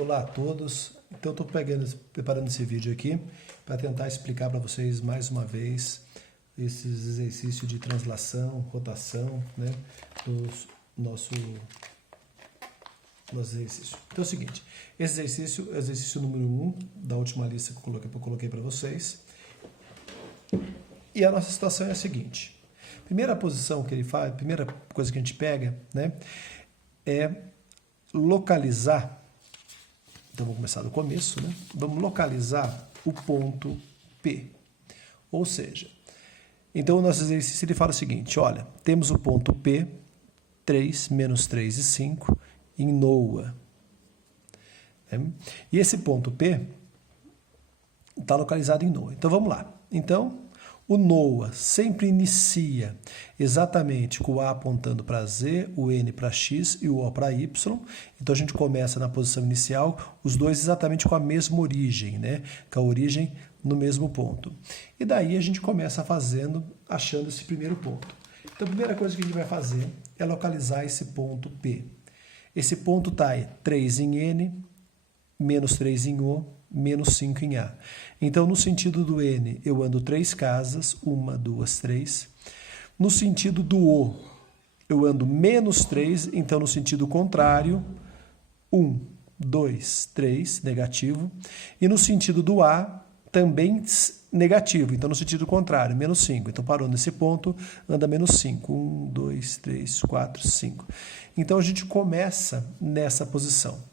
Olá a todos, então estou preparando esse vídeo aqui para tentar explicar para vocês mais uma vez esses exercícios de translação, rotação, né, do nosso exercício. Então é o seguinte, esse exercício é o exercício número 1 da última lista que eu coloquei para vocês. E a nossa situação é a seguinte, primeira posição que ele faz, primeira coisa que a gente pega, né, é localizar. Então, vamos começar do começo, né? Vamos localizar o ponto P. Ou seja, então o nosso exercício ele fala o seguinte, olha, temos o ponto P, 3, menos 3 e 5, em NOA. E esse ponto P está localizado em NOA. Então, vamos lá. Então, o NOA sempre inicia exatamente com o A apontando para Z, o N para X e o O para Y. Então, a gente começa na posição inicial, os dois exatamente com a mesma origem, né? Com a origem no mesmo ponto. E daí a gente começa achando esse primeiro ponto. Então, a primeira coisa que a gente vai fazer é localizar esse ponto P. Esse ponto está em 3 em N, menos 3 em O, menos 5 em A. Então, no sentido do N, eu ando 3 casas, 1, 2, 3. No sentido do O, eu ando menos 3, então no sentido contrário, 1, 2, 3, negativo. E no sentido do A, também negativo, então no sentido contrário, menos 5. Então, parou nesse ponto, anda menos 5. 1, 2, 3, 4, 5. Então, a gente começa nessa posição.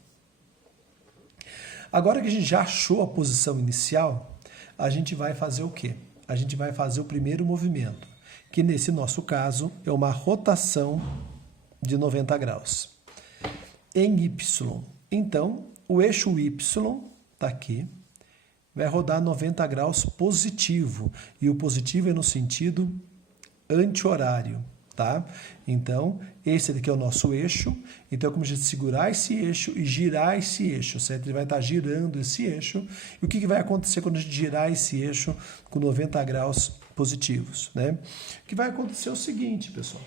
Agora que a gente já achou a posição inicial, a gente vai fazer o quê? A gente vai fazer o primeiro movimento, que nesse nosso caso é uma rotação de 90 graus. Em Y. Então, o eixo Y está aqui, vai rodar 90 graus positivo, e o positivo é no sentido anti-horário. Tá? Então, esse aqui é o nosso eixo. Então, é como a gente segurar esse eixo e girar esse eixo, certo? Ele vai estar girando esse eixo. E o que vai acontecer quando a gente girar esse eixo com 90 graus positivos, né? O que vai acontecer é o seguinte, pessoal.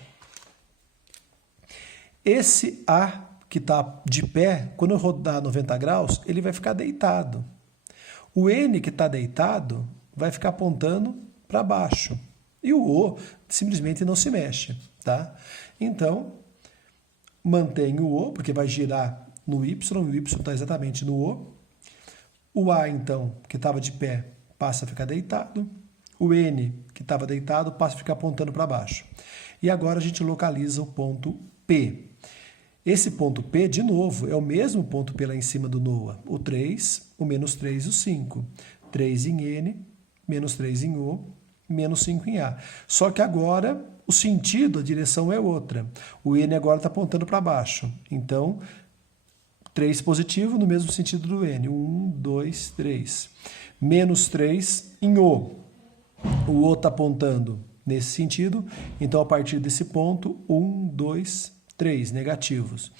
Esse A que está de pé, quando eu rodar 90 graus, ele vai ficar deitado. O N que está deitado vai ficar apontando para baixo. E o O simplesmente não se mexe, tá? Então, mantém o O, porque vai girar no Y, o Y está exatamente no O. O A, então, que estava de pé, passa a ficar deitado. O N, que estava deitado, passa a ficar apontando para baixo. E agora a gente localiza o ponto P. Esse ponto P, de novo, é o mesmo ponto P lá em cima do NOA. O 3, o menos 3 e o 5. 3 em N, menos 3 em O, menos 5 em A. Só que agora o sentido, a direção é outra. O N agora está apontando para baixo. Então, 3 positivo no mesmo sentido do N. 1, 2, 3. Menos 3 em O. O O está apontando nesse sentido. Então, a partir desse ponto, 1, 2, 3 negativos.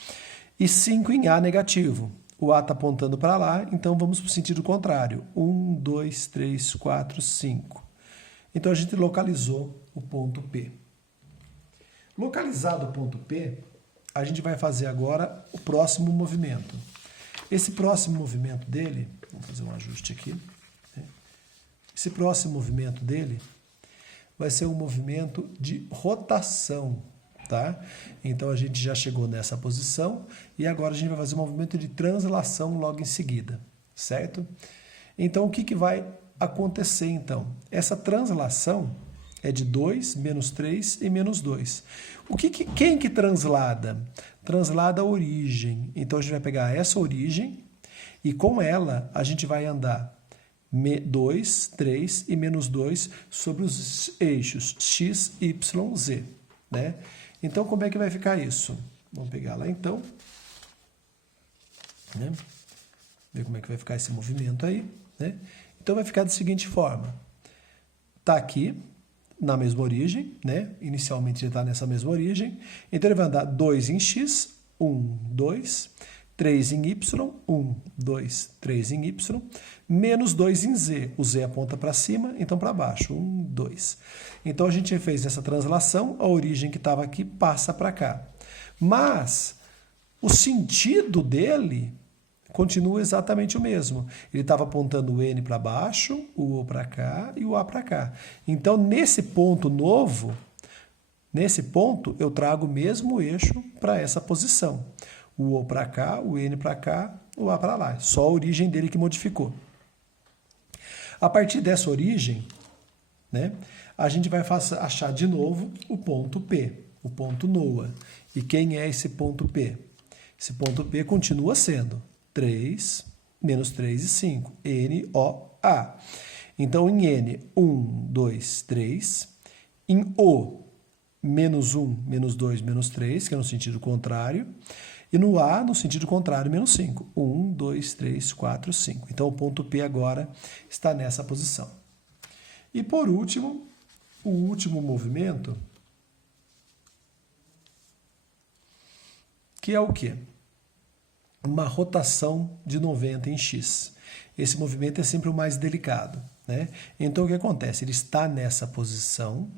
E 5 em A negativo. O A está apontando para lá, então vamos para o sentido contrário. 1, 2, 3, 4, 5. Então, a gente localizou o ponto P. Localizado o ponto P, a gente vai fazer agora o próximo movimento. Esse próximo movimento dele, vamos fazer um ajuste aqui. Esse próximo movimento dele vai ser um movimento de rotação, tá? Então, a gente já chegou nessa posição e agora a gente vai fazer um movimento de translação logo em seguida, certo? Então, o que vai acontecer, então? Essa translação é de 2, menos 3 e menos 2. Quem que translada? Translada a origem. Então, a gente vai pegar essa origem e com ela a gente vai andar 2, 3 e menos 2 sobre os eixos x, y, z. Né? Então, como é que vai ficar isso? Vamos pegar lá, então. Né? Ver como é que vai ficar esse movimento aí. Né? Então, vai ficar da seguinte forma. Está aqui, na mesma origem, né? Inicialmente ele está nessa mesma origem. Então, ele vai andar 2 em x, 1, 2, 3 em y, 1, 2, 3 em y, menos 2 em z. O z aponta para cima, então para baixo, 1, 2. Então, a gente fez essa translação, a origem que estava aqui passa para cá. Mas, o sentido dele continua exatamente o mesmo. Ele estava apontando o N para baixo, o O para cá e o A para cá. Então, nesse ponto novo, nesse ponto, eu trago o mesmo eixo para essa posição. O O para cá, o N para cá, o A para lá. Só a origem dele que modificou. A partir dessa origem, né, a gente vai achar de novo o ponto P, o ponto NOA. E quem é esse ponto P? Esse ponto P continua sendo 3, menos 3 e 5, N, O, A. Então, em N, 1, 2, 3. Em O, menos 1, menos 2, menos 3, que é no sentido contrário. E no A, no sentido contrário, menos 5. 1, 2, 3, 4, 5. Então, o ponto P agora está nessa posição. E, por último, o último movimento, que é o quê? Uma rotação de 90 em X. Esse movimento é sempre o mais delicado, né? Então, o que acontece? Ele está nessa posição,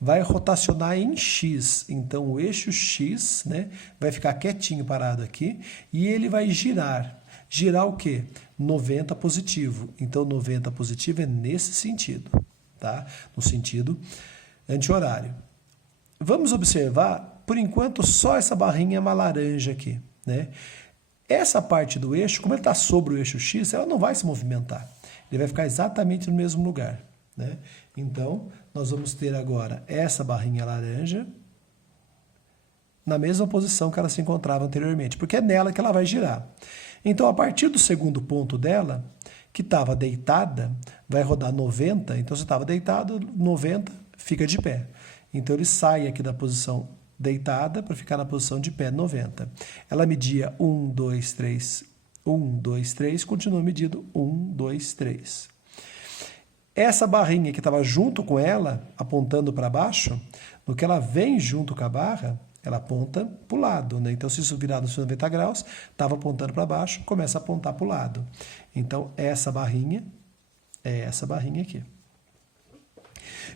vai rotacionar em X. Então, o eixo X, né, vai ficar quietinho, parado aqui, e ele vai girar. Girar o quê? 90 positivo. Então, 90 positivo é nesse sentido, tá? No sentido anti-horário. Vamos observar, por enquanto, só essa barrinha é uma laranja aqui, né? Essa parte do eixo, como ele está sobre o eixo X, ela não vai se movimentar. Ele vai ficar exatamente no mesmo lugar, né? Então, nós vamos ter agora essa barrinha laranja na mesma posição que ela se encontrava anteriormente, porque é nela que ela vai girar. Então, a partir do segundo ponto dela, que estava deitada, vai rodar 90. Então, se estava deitado, 90 fica de pé. Então, ele sai aqui da posição deitada para ficar na posição de pé 90. Ela media 1, 2, 3, 1, 2, 3, continua medindo 1, 2, 3. Essa barrinha que estava junto com ela, apontando para baixo, no que ela vem junto com a barra, ela aponta para o lado, né? Então, se isso virar nos 90 graus, estava apontando para baixo, começa a apontar para o lado. Então, essa barrinha é essa barrinha aqui.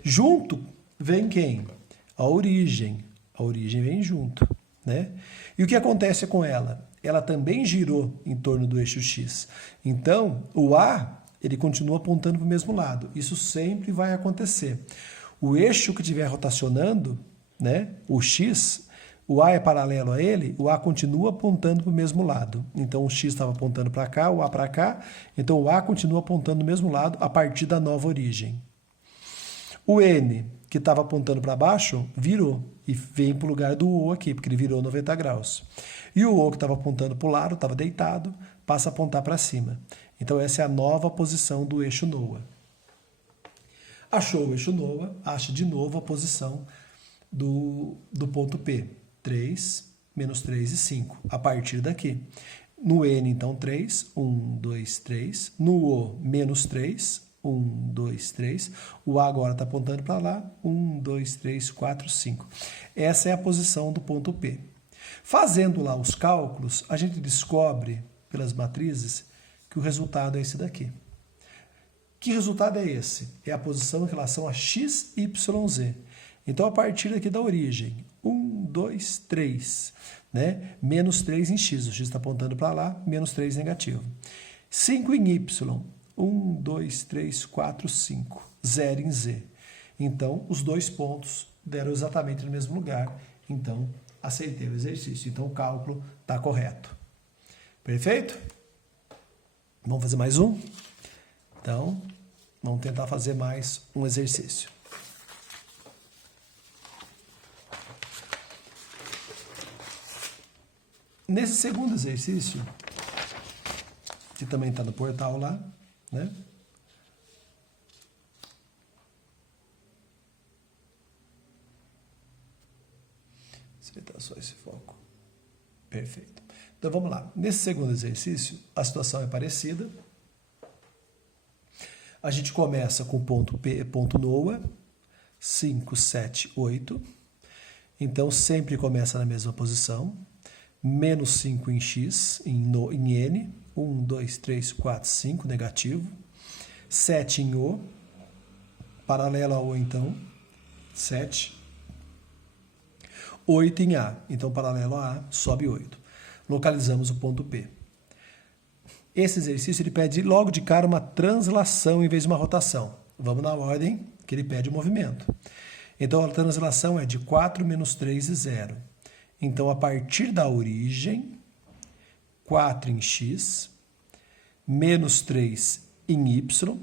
Junto vem quem? A origem. A origem vem junto, né? E o que acontece com ela? Ela também girou em torno do eixo X. Então, o A, ele continua apontando para o mesmo lado. Isso sempre vai acontecer. O eixo que estiver rotacionando, né, o X, o A é paralelo a ele, o A continua apontando para o mesmo lado. Então, o X estava apontando para cá, o A para cá. Então, o A continua apontando para o mesmo lado a partir da nova origem. O N, que estava apontando para baixo, virou e vem para o lugar do O aqui, porque ele virou 90 graus. E o O, que estava apontando para o lado, estava deitado, passa a apontar para cima. Então, essa é a nova posição do eixo NOA. Achou o eixo NOA, acha de novo a posição do ponto P. 3, menos 3 e 5. A partir daqui. No N, então, 3. 1, 2, 3. No O, menos 3. 1, 2, 3. O A agora está apontando para lá. 1, 2, 3, 4, 5. Essa é a posição do ponto P. Fazendo lá os cálculos, a gente descobre, pelas matrizes, que o resultado é esse daqui. Que resultado é esse? É a posição em relação a x, y, z. Então, a partir aqui da origem, 1, 2, 3, né? Menos 3 em x, o x está apontando para lá, menos 3 negativo. 5 em y, 1, 2, 3, 4, 5, 0 em z. Então, os dois pontos deram exatamente no mesmo lugar, então, aceitei o exercício. Então, o cálculo está correto. Perfeito? Vamos fazer mais um? Então, vamos tentar fazer mais um exercício. Nesse segundo exercício, que também está no portal lá, né? Acertar só esse foco. Perfeito. Então, vamos lá. Nesse segundo exercício, a situação é parecida. A gente começa com o ponto P, ponto NOA, 5, 7, 8. Então, sempre começa na mesma posição. Menos 5 em x, em N. 1, 2, 3, 4, 5, negativo. 7 em O. Paralelo a O, então. 7. 8 em A. Então, paralelo a A, sobe 8. Localizamos o ponto P. esse exercício ele pede logo de cara uma translação em vez de uma rotação. Vamos na ordem que ele pede o movimento. Então, a translação é de 4 menos 3 e 0. Então, a partir da origem, 4 em x, menos 3 em y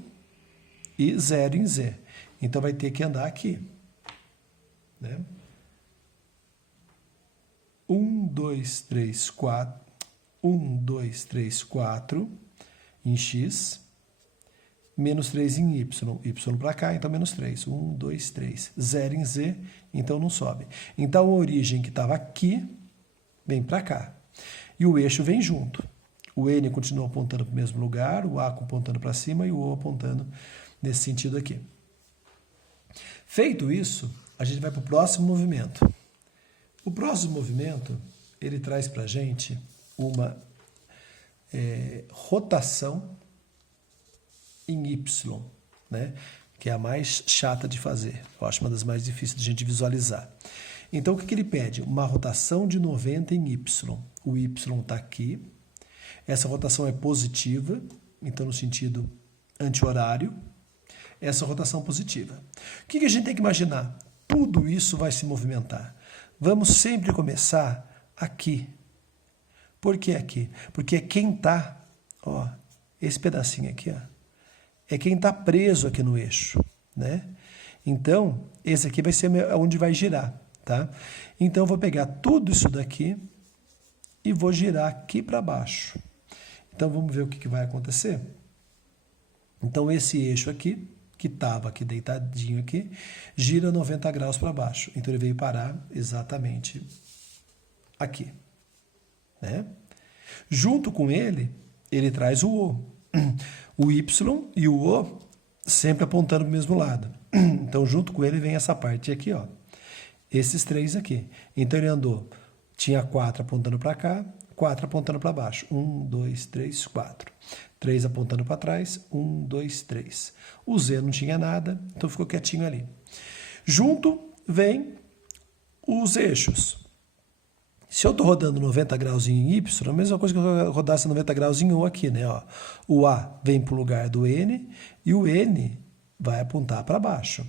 e 0 em z. Então, vai ter que andar aqui. Né? 1, 2, 3, 4. 1, 2, 3, 4 em x, menos 3 em y. Y para cá, então menos 3. 1, 2, 3. 0 em z, então não sobe. Então, a origem que estava aqui vem para cá. E o eixo vem junto. O n continua apontando para o mesmo lugar, o a apontando para cima e o o apontando nesse sentido aqui. Feito isso, a gente vai para o próximo movimento. O próximo movimento, ele traz para a gente uma rotação em y, né? Que é a mais chata de fazer. Eu acho uma das mais difíceis de a gente visualizar. Então, o que ele pede? Uma rotação de 90 em y. O y está aqui. Essa rotação é positiva, então no sentido anti-horário. Essa rotação positiva. O que a gente tem que imaginar? Tudo isso vai se movimentar. Vamos sempre começar aqui. Por que aqui? Porque é quem está, ó, esse pedacinho aqui, ó, é quem está preso aqui no eixo, né? Então, esse aqui vai ser onde vai girar, tá? Então, eu vou pegar tudo isso daqui e vou girar aqui para baixo. Então, vamos ver o que vai acontecer? Então, esse eixo aqui, que estava aqui deitadinho aqui, gira 90 graus para baixo. Então, ele veio parar exatamente aqui. Né? Junto com ele, ele traz o O. O Y e o O sempre apontando para o mesmo lado. Então, junto com ele vem essa parte aqui, ó. Esses três aqui. Então, ele andou, tinha 4 apontando para cá, 4 apontando para baixo. 1, 2, 3, 4. 3 apontando para trás, 1, 2, 3. O Z não tinha nada, então ficou quietinho ali. Junto vem os eixos. Se eu estou rodando 90 graus em Y, a mesma coisa que eu rodasse 90 graus em O aqui, né? Ó, o A vem para o lugar do N e o N vai apontar para baixo.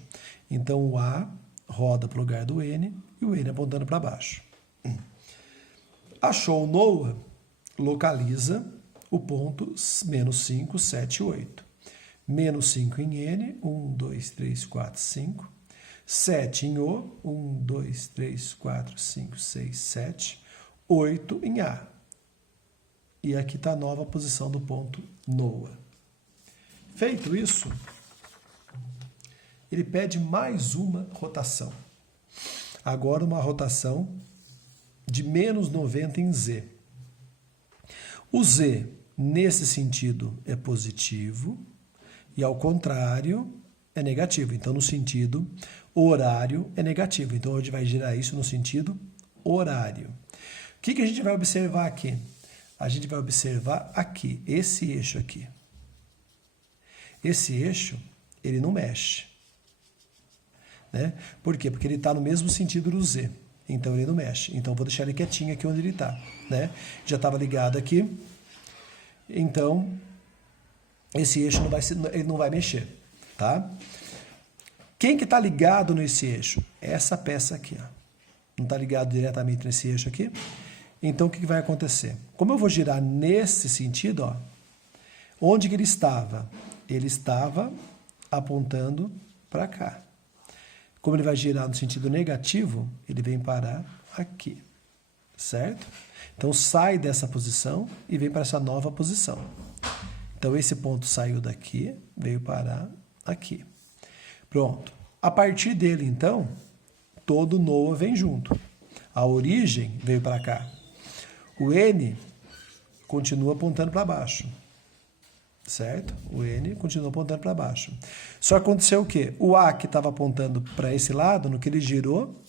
Então, o A roda para o lugar do N e o N apontando para baixo. Achou o NOA, localiza o ponto menos 5, 7, 8. Menos 5 em N, 1, 2, 3, 4, 5. 7 em O, 1, 2, 3, 4, 5, 6, 7. 8 em A. E aqui está a nova posição do ponto NOA. Feito isso, ele pede mais uma rotação. Agora uma rotação de menos 90 em Z. O Z, nesse sentido, é positivo e, ao contrário, é negativo. Então, no sentido horário, é negativo. Então, a gente vai girar isso no sentido horário. O que a gente vai observar aqui? A gente vai observar aqui, esse eixo aqui. Esse eixo, ele não mexe. Né? Por quê? Porque ele está no mesmo sentido do Z. Então, ele não mexe. Então, vou deixar ele quietinho aqui onde ele está. Né? Já estava ligado aqui. Então, esse eixo ele não vai mexer. Tá? Quem que está ligado nesse eixo? Essa peça aqui. Ó. Não está ligado diretamente nesse eixo aqui. Então, o que vai acontecer? Como eu vou girar nesse sentido, ó, onde que ele estava? Ele estava apontando para cá. Como ele vai girar no sentido negativo, ele vem parar aqui, certo? Então, sai dessa posição e vem para essa nova posição. Então, esse ponto saiu daqui, veio parar aqui. Pronto. A partir dele, então, todo NOA vem junto. A origem veio para cá. O N continua apontando para baixo. Certo? O N continua apontando para baixo. Só aconteceu o quê? O A que estava apontando para esse lado, no que ele girou,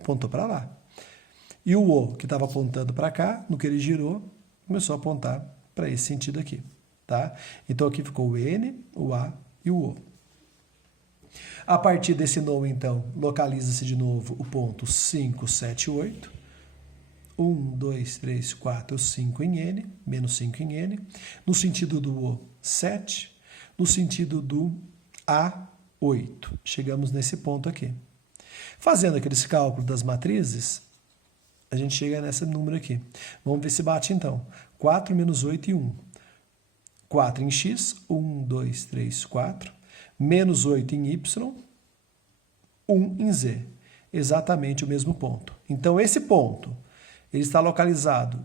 apontou para lá. E o O que estava apontando para cá, no que ele girou, começou a apontar para esse sentido aqui. Tá? Então, aqui ficou o N, o A e o O. A partir desse NOA, então, localiza-se de novo o ponto 5, 7, 8. 1, 2, 3, 4, 5 em N, menos 5 em N. No sentido do O, 7. No sentido do A, 8. Chegamos nesse ponto aqui. Fazendo aqueles cálculos das matrizes, a gente chega nesse número aqui. Vamos ver se bate então. 4 menos 8 e 1. 4 em X, 1, 2, 3, 4. Menos 8 em Y, 1 em Z. Exatamente o mesmo ponto. Então, esse ponto, ele está localizado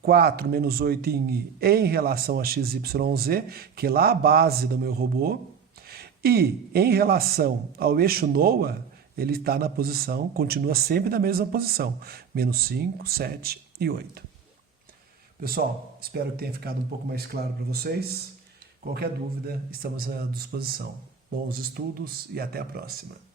4 menos 8 em I em relação a x, y, z, que é lá a base do meu robô. E em relação ao eixo NOA, ele está na posição, continua sempre na mesma posição. Menos 5, 7 e 8. Pessoal, espero que tenha ficado um pouco mais claro para vocês. Qualquer dúvida, estamos à disposição. Bons estudos e até a próxima.